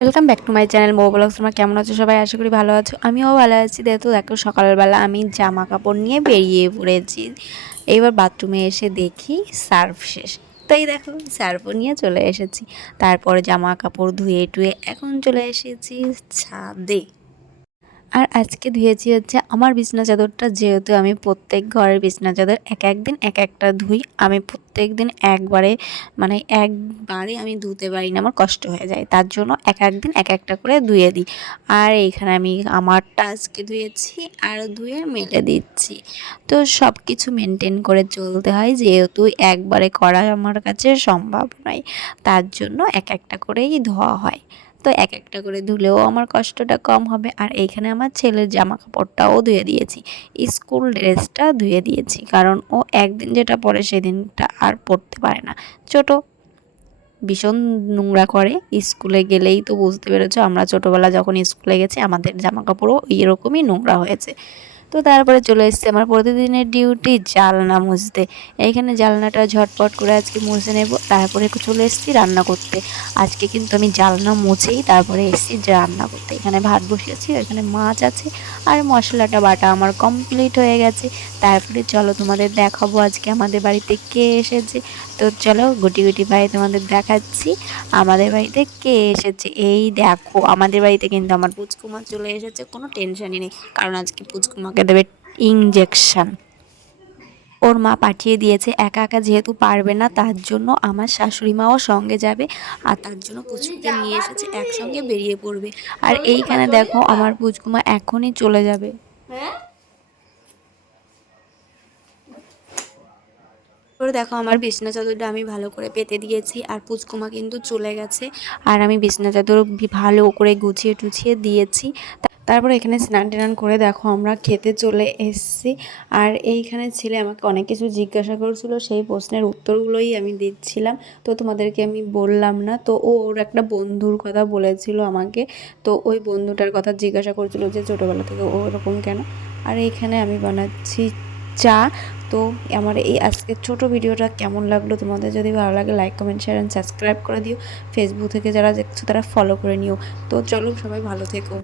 Welcome back to my channel Mo vlogs. তোমরা কেমন আছো সবাই? আশা করি ভালো আছো। আমিও ভালো আছি। দেখো সকালবেলা আমি জামা কাপড় নিয়ে বেরিয়ে পড়েছি। এইবার বাথরুমে এসে দেখি সার্ফ শেষ। তাই দেখো সার্ফও নিয়ে চলে এসেছি। তারপরে জামা কাপড় ধুয়ে টুয়ে এখন চলে এসেছি ছাদে। আর আজকে ধুয়েছি হচ্ছে আমার বিছনা চাদরটা, যেহেতু আমি প্রত্যেক ঘরের বিছনা চাদর এক একদিন এক একটা ধুই। আমি প্রত্যেক দিন একবারে আমি ধুতে পারি না, আমার কষ্ট হয়ে যায়, তার জন্য এক একদিন এক একটা করে ধুয়ে দিই। আর এইখানে আমি আমারটা আজকে ধুয়েছি আর ধুয়ে মেলে দিচ্ছি। তো সব কিছু মেনটেন করে চলতে হয়, যেহেতু একবারে করা আমার কাছে সম্ভব নয়, তার জন্য এক একটা করেই ধোয়া হয়। তো এক একটা করে ধুলেও আমার কষ্টটা কম হবে। আর এইখানে আমার ছেলের জামা কাপড়টাও ধুয়ে দিয়েছি, স্কুল ড্রেসটা ধুয়ে দিয়েছি, কারণ ও একদিন যেটা পরে সেদিনটা আর পরতে পারে না। ছোট, ভীষণ নোংরা করে। স্কুলে গেলেই তো বুঝতে পেরেছো, আমরা ছোটোবেলা যখন স্কুলে গেছি আমাদের জামা কাপড়ও এরকমই নোংরা হয়েছে। তো তারপরে চলে এসেছি আমার প্রতিদিনের ডিউটি জানলা মুছতে। এইখানে জানলাটা ঝটপট করে আজকে মুছে নেব, তারপরে চলে এসেছি রান্না করতে। আজকে কিন্তু আমি জানলা মুছেই তারপরে এসেছি রান্না করতে। এখানে ভাত বসিয়েছি, এখানে মাছ আছে, আর মশলাটা বাটা আমার কমপ্লিট হয়ে গেছে। তারপরে চলো তোমাদের দেখাবো আজকে আমাদের বাড়িতে কে এসেছে। তো চলো গুটি গুটি ভাই তোমাদের দেখাচ্ছি আমাদের বাড়িতে কে এসেছে। এই দেখো আমাদের বাড়িতে কিন্তু আমার পুচকুমা চলে এসেছে, কোনো টেনশনই নেই, কারণ আজকে পুচকুমাকে দেবে ইঞ্জেকশন। ওর মা পাঠিয়ে দিয়েছে, একা একা যেহেতু পারবে না, তার জন্য আমার শাশুড়ি মাও সঙ্গে যাবে, আর তার জন্য পুচকুকে নিয়ে এসেছে, একসঙ্গে বেরিয়ে পড়বে। আর এইখানে দেখো আমার পুচকুমা এখনই চলে যাবে। করে দেখো আমার বিছনা চাদরটা আমি ভালো করে পেতে দিয়েছি, আর পুচকুমা কিন্তু চলে গেছে। আর আমি বিছনা চাদর ভালো করে গুছিয়ে টুছিয়ে দিয়েছি। তারপরে এখানে স্নান টান করে দেখো আমরা খেতে চলে এসেছি। আর এইখানে ছেলে আমাকে অনেক কিছু জিজ্ঞাসা করছিল, সেই প্রশ্নের উত্তরগুলোই আমি দিচ্ছিলাম। তো তোমাদেরকে আমি বললাম না, তো ওর একটা বন্ধুর কথা বলেছিল আমাকে। তো ওই বন্ধুটার কথা জিজ্ঞাসা করছিল যে ছোটোবেলা থেকে ও ওরকম কেন। আর এইখানে আমি বানাচ্ছি চা। তো আমার এই আজকের ছোট ভিডিওটা কেমন লাগলো তোমাদের? যদি ভালো লাগে like comment share and subscribe করে দিও। ফেসবুক থেকে যারা দেখছো তারা ফলো করে নিও। তো চলো সবাই ভালো থেকো।